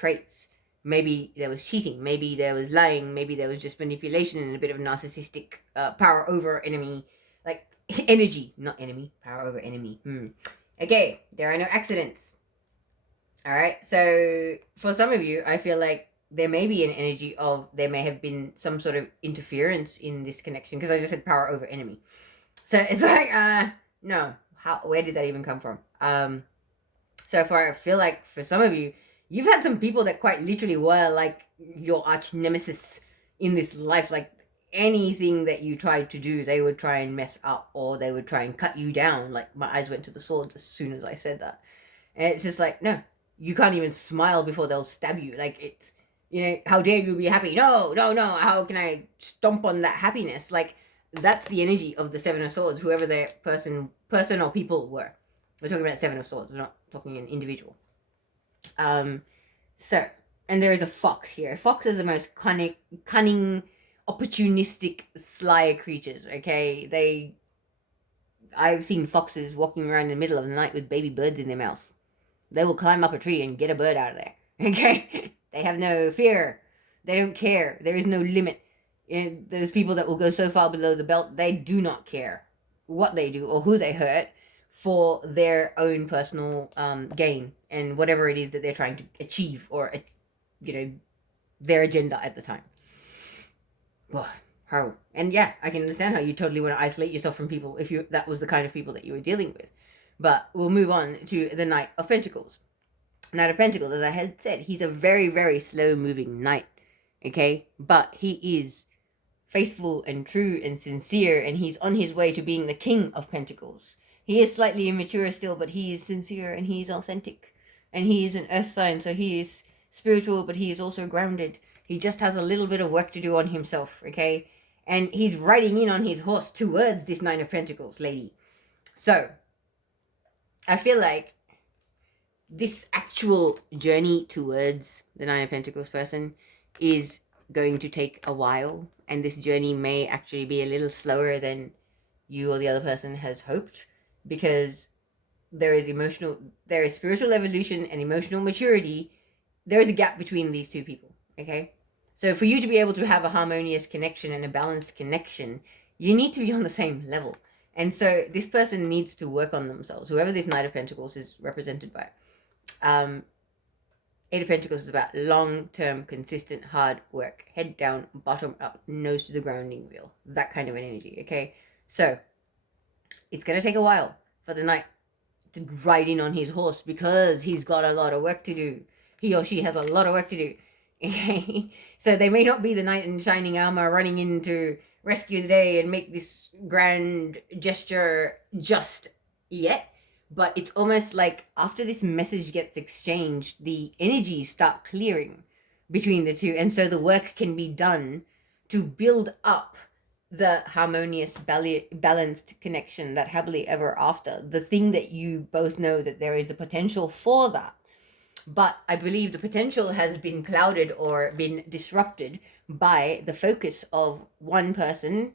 traits. Maybe there was cheating, maybe there was lying, maybe there was just manipulation and a bit of narcissistic power over enemy, like energy, not enemy, power over enemy. Okay, there are no accidents. All right, so for some of you, I feel like there may be an energy of there may have been some sort of interference in this connection, because I just said power over enemy. So it's like, no, where did that even come from? So far, I feel like for some of you, you've had some people that quite literally were like your arch nemesis in this life. Like anything that you tried to do, they would try and mess up, or they would try and cut you down. Like my eyes went to the swords as soon as I said that. And it's just like, no, you can't even smile before they'll stab you. Like it's, how dare you be happy? No, no, no. How can I stomp on that happiness? Like that's the energy of the Seven of Swords, whoever their person or people were. We're talking about Seven of Swords. We're not talking an individual. So, and there is a fox here. Foxes are the most cunning, opportunistic, sly creatures. Okay, I've seen foxes walking around in the middle of the night with baby birds in their mouth. They will climb up a tree and get a bird out of there. Okay, they have no fear. They don't care. There is no limit. Those people that will go so far below the belt, they do not care what they do or who they hurt for their own personal gain and whatever it is that they're trying to achieve, or their agenda at the time. Well, how? And yeah, I can understand how you totally want to isolate yourself from people if that was the kind of people that you were dealing with. But we'll move on to the Knight of Pentacles. Knight of Pentacles, as I had said, he's a very, very slow-moving knight, okay? But he is faithful and true and sincere, and he's on his way to being the King of Pentacles. He is slightly immature still, but he is sincere and he is authentic. And he is an earth sign, so he is spiritual, but he is also grounded. He just has a little bit of work to do on himself, okay? And he's riding in on his horse towards this Nine of Pentacles, lady. So, I feel like this actual journey towards the Nine of Pentacles person is going to take a while. And this journey may actually be a little slower than you or the other person has hoped, because there is spiritual evolution and emotional maturity. There is a gap between these two people, okay? So for you to be able to have a harmonious connection and a balanced connection, you need to be on the same level. And so this person needs to work on themselves, whoever this Knight of Pentacles is represented by. Eight of Pentacles is about long-term, consistent, hard work. Head down, bottom up, nose to the grounding wheel. That kind of an energy, okay? So, it's going to take a while for the knight to ride in on his horse, because he's got a lot of work to do. He or she has a lot of work to do. Okay? So they may not be the knight in shining armor running in to rescue the day and make this grand gesture just yet. But it's almost like after this message gets exchanged, the energies start clearing between the two. And so the work can be done to build up the harmonious, balanced connection, that happily ever after. The thing that you both know that there is the potential for that. But I believe the potential has been clouded or been disrupted by the focus of one person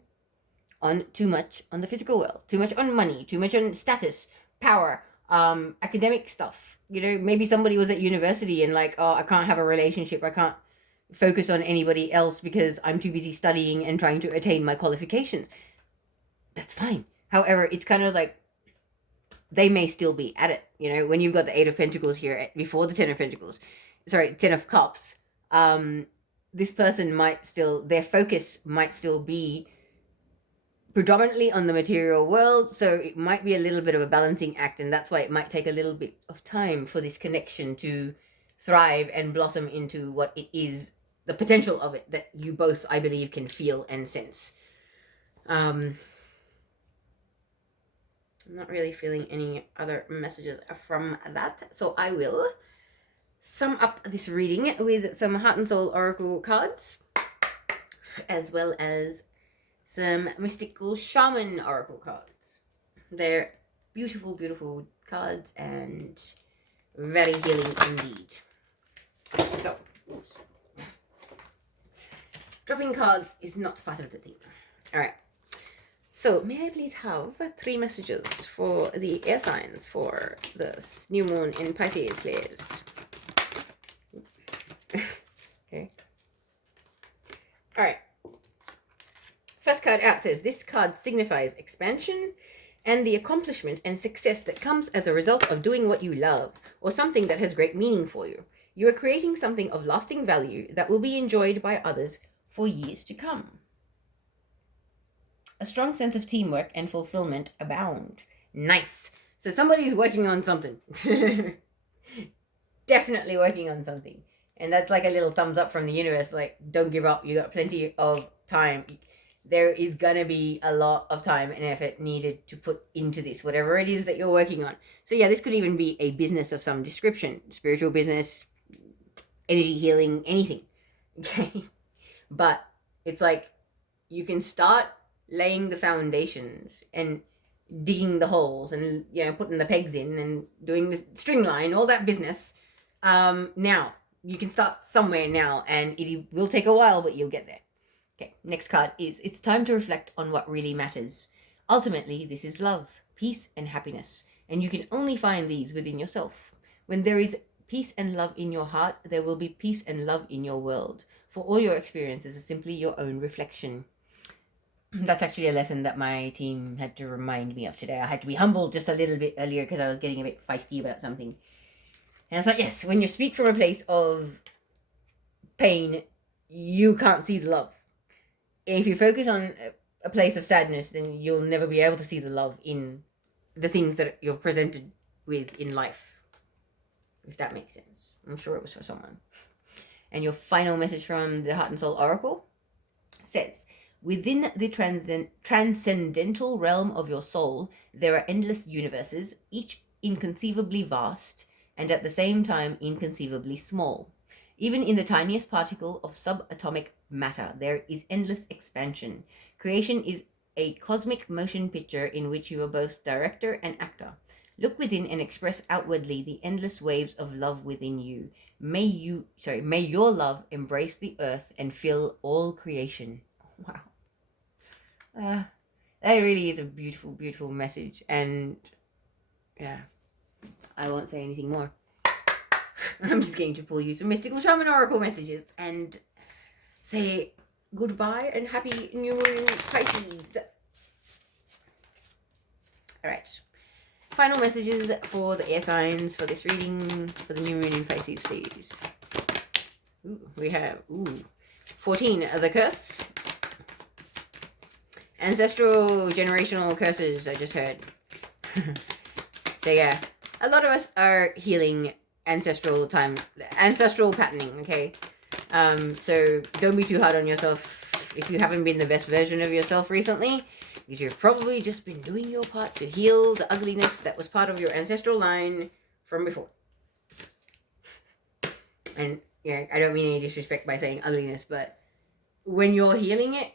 on too much on the physical world, too much on money, too much on status, power, academic stuff. Maybe somebody was at university and like, oh, I can't have a relationship, I can't focus on anybody else because I'm too busy studying and trying to attain my qualifications. That's fine. However, it's kind of like they may still be at it. When you've got the Eight of Pentacles here before the Ten of Pentacles, Ten of Cups, this person their focus might still be predominantly on the material world, so it might be a little bit of a balancing act, and that's why it might take a little bit of time for this connection to thrive and blossom into what it is, the potential of it that you both, I believe, can feel and sense. I'm not really feeling any other messages from that, so I will sum up this reading with some Heart and Soul Oracle cards, as well as some Mystical Shaman Oracle cards. They're beautiful, beautiful cards and very healing indeed. So, dropping cards is not part of the theme. Alright. So, may I please have 3 messages for the air signs for this new moon in Pisces, please? Okay. All right. First card out says, this card signifies expansion and the accomplishment and success that comes as a result of doing what you love, or something that has great meaning for you. You are creating something of lasting value that will be enjoyed by others for years to come. A strong sense of teamwork and fulfillment abound. Nice. So somebody's working on something. Definitely working on something. And that's like a little thumbs up from the universe. Like, don't give up. You got plenty of time. There is going to be a lot of time and effort needed to put into this, whatever it is that you're working on. So yeah, this could even be a business of some description. Spiritual business, energy healing, anything. Okay. But it's like you can start laying the foundations and digging the holes and, you know, putting the pegs in and doing the string line, all that business. Now you can start somewhere now, and it will take a while, but you'll get there. Okay, next card is, it's time to reflect on what really matters. Ultimately, this is love, peace, and happiness, and you can only find these within yourself. When there is peace and love in your heart, there will be peace and love in your world, for all your experiences are simply your own reflection. That's actually a lesson that my team had to remind me of today. I had to be humbled just a little bit earlier because I was getting a bit feisty about something. And it's like, yes, when you speak from a place of pain, you can't see the love. If you focus on a place of sadness, then you'll never be able to see the love in the things that you're presented with in life. If that makes sense. I'm sure it was for someone. And your final message from the Heart and Soul Oracle says, within the transcendental realm of your soul, there are endless universes, each inconceivably vast and at the same time inconceivably small. Even in the tiniest particle of subatomic matter, there is endless expansion. Creation is a cosmic motion picture in which you are both director and actor. Look within and express outwardly the endless waves of love within you. May your love embrace the earth and fill all creation. Wow. That really is a beautiful, beautiful message. And yeah, I won't say anything more. I'm just going to pull you some mystical shaman oracle messages and say goodbye and happy new moon, Pisces. All right. Final messages for the air signs for this reading for the new moon in Pisces, please. Ooh, we have 14, the curse. Ancestral generational curses, I just heard. So yeah, a lot of us are healing ancestral patterning, okay? So don't be too hard on yourself if you haven't been the best version of yourself recently, because you've probably just been doing your part to heal the ugliness that was part of your ancestral line from before. And yeah, I don't mean any disrespect by saying ugliness, but when you're healing it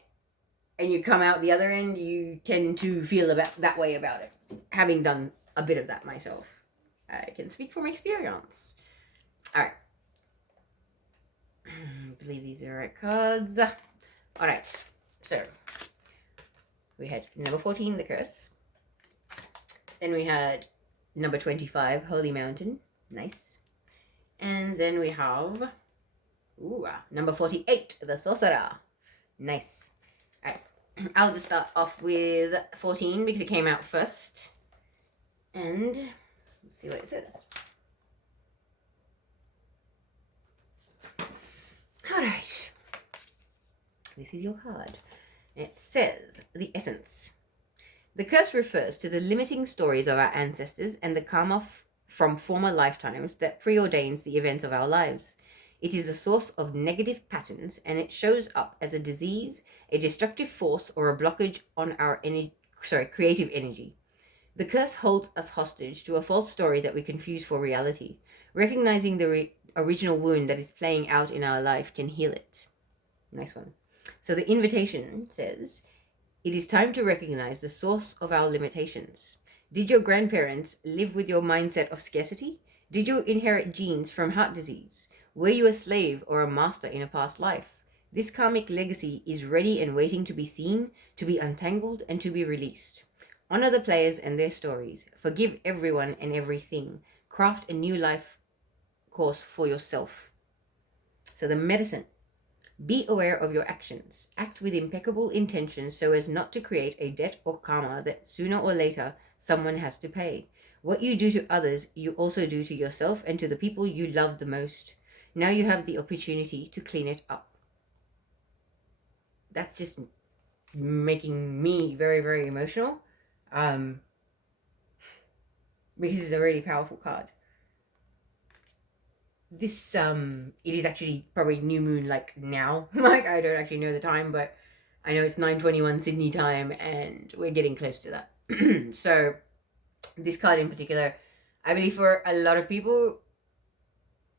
and you come out the other end, you tend to feel that way about it. Having done a bit of that myself, I can speak from experience. All right. I believe these are the right cards. All right. So we had number 14, the curse. Then we had number 25, Holy Mountain. Nice. And then we have number 48, the Sorcerer. Nice. All right. I'll just start off with 14 because it came out first. And let's see what it says. All right. This is your card. It says, the essence. The curse refers to the limiting stories of our ancestors and the karma from former lifetimes that preordains the events of our lives. It is the source of negative patterns, and it shows up as a disease, a destructive force, or a blockage on our creative energy. The curse holds us hostage to a false story that we confuse for reality. Recognizing the original wound that is playing out in our life can heal it. Nice one. So the invitation says, it is time to recognize the source of our limitations. Did your grandparents live with your mindset of scarcity? Did you inherit genes from heart disease? Were you a slave or a master in a past life? This karmic legacy is ready and waiting to be seen, to be untangled, and to be released. Honor the players and their stories. Forgive everyone and everything. Craft a new life course for yourself. So the medicine. Be aware of your actions. Act with impeccable intention so as not to create a debt or karma that sooner or later someone has to pay. What you do to others, you also do to yourself and to the people you love the most. Now you have the opportunity to clean it up. That's just making me very, very emotional. Because it's a really powerful card. This it is actually probably new moon like now. Like I don't actually know the time, but I know it's 9:21 Sydney time and we're getting close to that. So this card in particular, I believe for a lot of people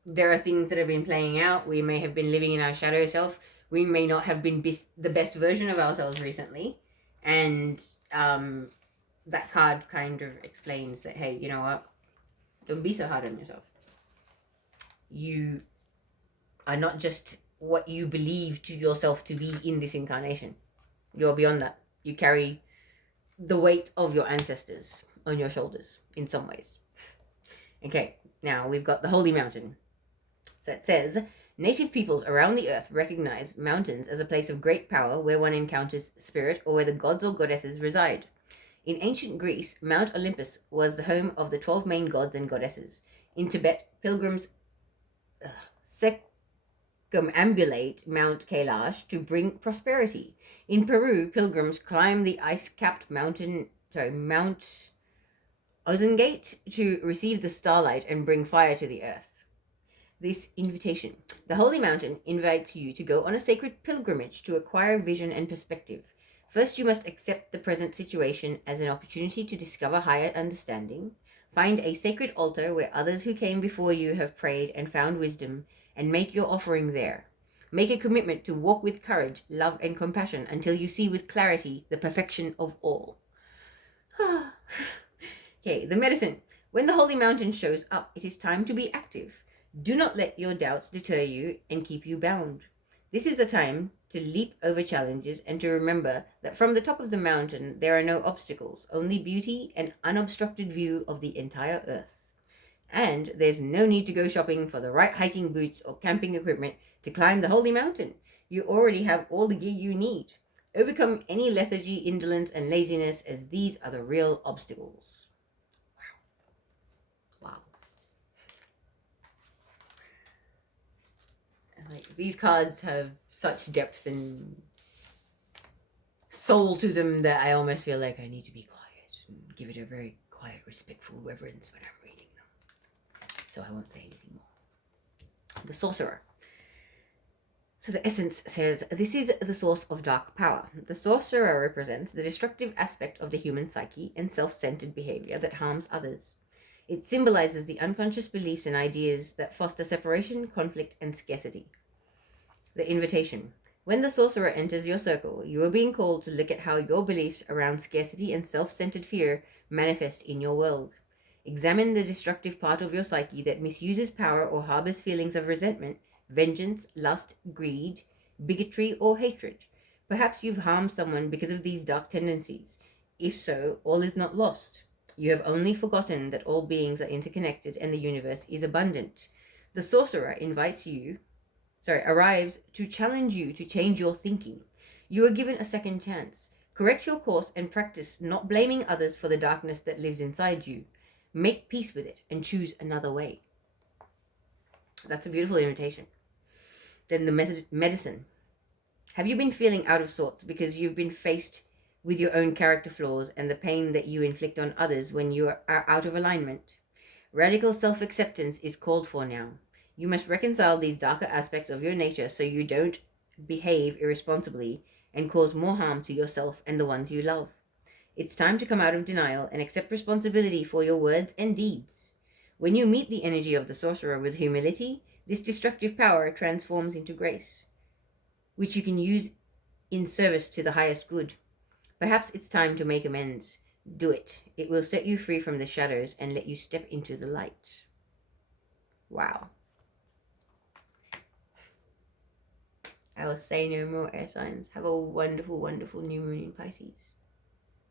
there are things that have been playing out. We may have been living in our shadow self. We may not have been the best version of ourselves recently, and that card kind of explains that, hey, you know what, don't be so hard on yourself. You are not just what you believe to yourself to be in this incarnation. You're beyond that. You carry the weight of your ancestors on your shoulders in some ways. Okay, now we've got the Holy Mountain. So it says, native peoples around the earth recognize mountains as a place of great power where one encounters spirit or where the gods or goddesses reside. In ancient Greece, Mount Olympus was the home of the 12 main gods and goddesses. In Tibet, pilgrims circumambulate Mount Kailash to bring prosperity. In Peru, pilgrims climb the ice-capped Mount Ozengate to receive the starlight and bring fire to the earth. This invitation. The Holy Mountain invites you to go on a sacred pilgrimage to acquire vision and perspective. First, you must accept the present situation as an opportunity to discover higher understanding. Find a sacred altar where others who came before you have prayed and found wisdom, and make your offering there. Make a commitment to walk with courage, love, and compassion until you see with clarity the perfection of all. Okay, the medicine. When the Holy Mountain shows up, it is time to be active. Do not let your doubts deter you and keep you bound. This is a time to leap over challenges and to remember that from the top of the mountain there are no obstacles, only beauty and unobstructed view of the entire earth. And there's no need to go shopping for the right hiking boots or camping equipment to climb the Holy Mountain. You already have all the gear you need. Overcome any lethargy, indolence, and laziness, as these are the real obstacles. Wow. Like, these cards have such depth and soul to them that I almost feel like I need to be quiet and give it a very quiet, respectful reverence when I'm reading them. So I won't say anything more. The Sorcerer. So the essence says, this is the source of dark power. The Sorcerer represents the destructive aspect of the human psyche and self-centered behavior that harms others. It symbolizes the unconscious beliefs and ideas that foster separation, conflict, and scarcity. The invitation. When the Sorcerer enters your circle, you are being called to look at how your beliefs around scarcity and self-centered fear manifest in your world. Examine the destructive part of your psyche that misuses power or harbors feelings of resentment, vengeance, lust, greed, bigotry, or hatred. Perhaps you've harmed someone because of these dark tendencies. If so, all is not lost. You have only forgotten that all beings are interconnected and the universe is abundant. The Sorcerer arrives to challenge you to change your thinking. You are given a second chance. Correct your course and practice not blaming others for the darkness that lives inside you. Make peace with it and choose another way. That's a beautiful invitation. Then the medicine. Have you been feeling out of sorts because you've been faced with your own character flaws and the pain that you inflict on others when you are out of alignment? Radical self-acceptance is called for now. You must reconcile these darker aspects of your nature so you don't behave irresponsibly and cause more harm to yourself and the ones you love. It's time to come out of denial and accept responsibility for your words and deeds. When you meet the energy of the Sorcerer with humility, this destructive power transforms into grace, which you can use in service to the highest good. Perhaps it's time to make amends. Do it. It will set you free from the shadows and let you step into the light. Wow. I will say no more, air signs. Have a wonderful, wonderful new moon in Pisces.